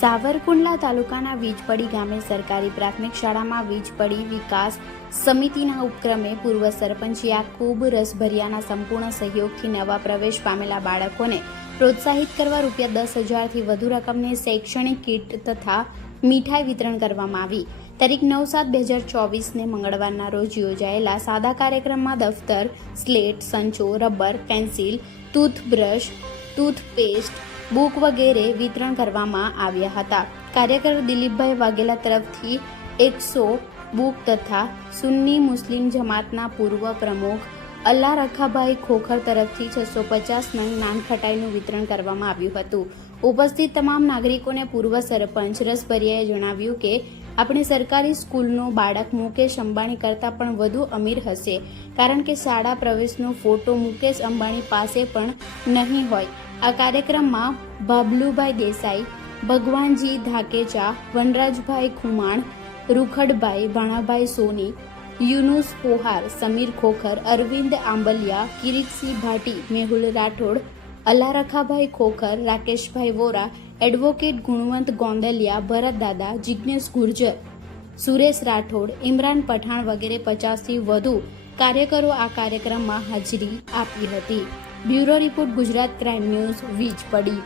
સાવરકુંડલા તાલુકાના વીજપડી ગામે સરકારી પ્રાથમિક શાળામાં વીજપડી વિકાસ સમિતિના ઉપક્રમે પૂર્વ સરપંચ યાકુબ રસભરિયાના સંપૂર્ણ સહયોગથી નવા પ્રવેશ પામેલા બાળકોને પ્રોત્સાહિત કરવા રૂપિયા દસ હજારથી વધુ રકમની શૈક્ષણિક કીટ તથા મીઠાઈ વિતરણ કરવામાં આવી. તારીખ નવ સાત બે હજાર ચોવીસને મંગળવારના રોજ યોજાયેલા સાદા કાર્યક્રમમાં દફતર, slate, સંચો, rubber, pencil, toothbrush, toothpaste book વગેરે વિતરણ કરવામાં આવ્યા હતા. કાર્યકર દિલીપભાઈ વાઘેલા તરફથી એકસો બુક તથા સુન્ની મુસ્લિમ જમાતના પૂર્વ પ્રમુખ અલ્લા રખાભાઈ ખોખર તરફથી છસો પચાસ નંગ નાનખટાઈનું વિતરણ કરવામાં આવ્યું હતું. ઉપસ્થિત તમામ નાગરિકોને પૂર્વ સરપંચ રસભરિયાએ જણાવ્યું કે, આપણે સરકારી સ્કૂલનો બાળક મુકેશ અંબાણી કરતાં પણ વધુ અમીર હશે. કારણ કે શાળા પ્રવેશનો ફોટો મુકેશ અંબાણી પાસે પણ નહીં હોય. આ કાર્યક્રમમાં બાબલુભાઈ દેસાઈ, ભગવાનજી ધાકેચા, વનરાજભાઈ ખુમાણ, રૂખડભાઈ ભાણાભાઈ સોની, યુનુસ પોહાર, સમીર ખોખર, અરવિંદ આંબલિયા, કિરીટસિંહ ભાટી, મેહુલ રાઠોડ, અલારખાભાઈ ખોખર, રાકેશભાઈ વોરા, એડવોકેટ ગુણવંત ગોંદલિયા, ભરત દાદા જિજ્ઞેશ ગુર્જર, સુરેશ રાઠોડ, ઇમરાન પઠાણ વગેરે પચાસથી વધુ કાર્યકરો આ કાર્યક્રમમાં હાજરી આપી હતી. Bureau report Gujarat crime news વીજ પડી.